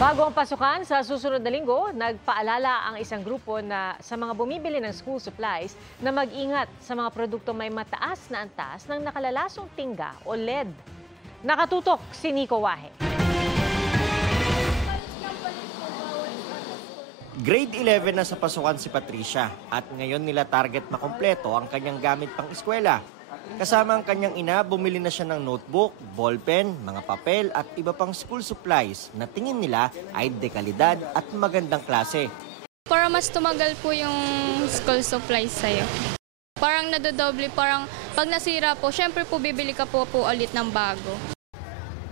Bago ang pasukan sa susunod na linggo, nagpaalala ang isang grupo na sa mga bumibili ng school supplies na mag-ingat sa mga produktong may mataas na antas ng nakalalasong tingga o lead. Nakatutok si Nico Wahe. Grade 11 na sa pasukan si Patricia at ngayon nila target makumpleto ang kanyang gamit pang eskwela. Kasama ang kanyang ina, bumili na siya ng notebook, ballpen, mga papel at iba pang school supplies na tingin nila ay dekalidad at magandang klase. Para mas tumagal po yung school supplies sa'yo. Parang nadodoble, parang pag nasira po, syempre po bibili ka po ulit ng bago.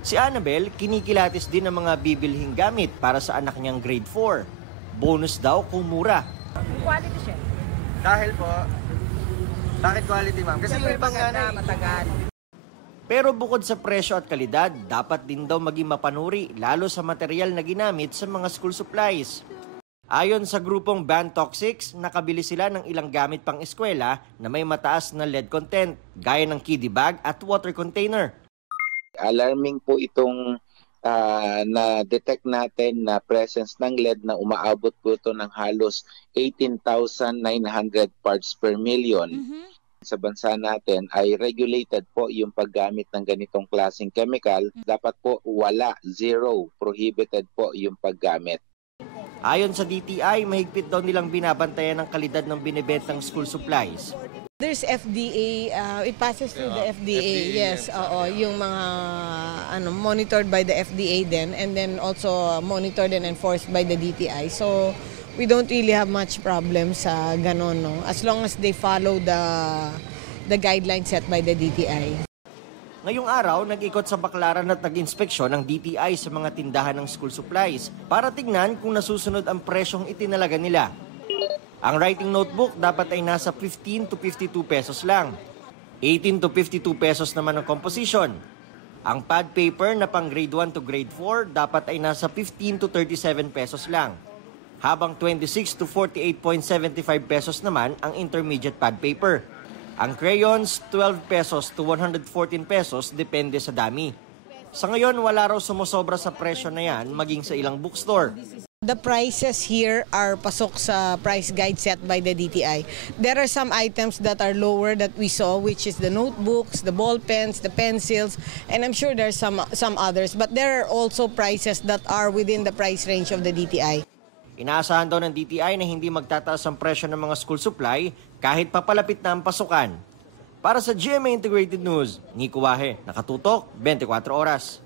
Si Annabel, kinikilatis din ang mga bibilhing gamit para sa anak niyang grade 4. Bonus daw kung mura. Quality siya. Dahil po, bakit quality, ma'am? Kasi yung ibang matagal. Pero bukod sa presyo at kalidad, dapat din daw maging mapanuri lalo sa material na ginamit sa mga school supplies. Ayon sa grupong Ban Toxics, nakabili sila ng ilang gamit pang eskwela na may mataas na lead content, gaya ng kiddie bag at water container. Alarming po itong na-detect natin na presence ng lead na umaabot po ito ng halos 18,900 parts per million. Sa bansa natin ay regulated po yung paggamit ng ganitong klaseng chemical. Dapat po wala, zero, prohibited po yung paggamit. Ayon sa DTI, mahigpit daw nilang binabantayan ang kalidad ng binibentang school supplies. There's FDA, it passes through the FDA, yes, oo, yung mga monitored by the FDA then, and then also monitored and enforced by the DTI. So we don't really have much problem sa ganon, no? As long as they follow the guidelines set by the DTI. Ngayong araw, nag-ikot sa Baclaran at nag-inspeksyon ng DTI sa mga tindahan ng school supplies para tignan kung nasusunod ang presyong itinalaga nila. Ang writing notebook dapat ay nasa 15 to 52 pesos lang. 18 to 52 pesos naman ang composition. Ang pad paper na pang grade 1 to grade 4 dapat ay nasa 15 to 37 pesos lang. Habang 26 to 48.75 pesos naman ang intermediate pad paper. Ang crayons, 12 pesos to 114 pesos depende sa dami. Sa ngayon, wala raw sumusobra sa presyo na yan maging sa ilang bookstore. The prices here are pasok sa price guide set by the DTI. There are some items that are lower that we saw, which is the notebooks, the ball pens, the pencils, and I'm sure there's some others. But there are also prices that are within the price range of the DTI. Inaasahan daw ng DTI na hindi magtataas ang presyo ng mga school supply kahit papalapit na ang pasukan. Para sa GMA Integrated News, Nico Wahe, nakatutok, 24 oras.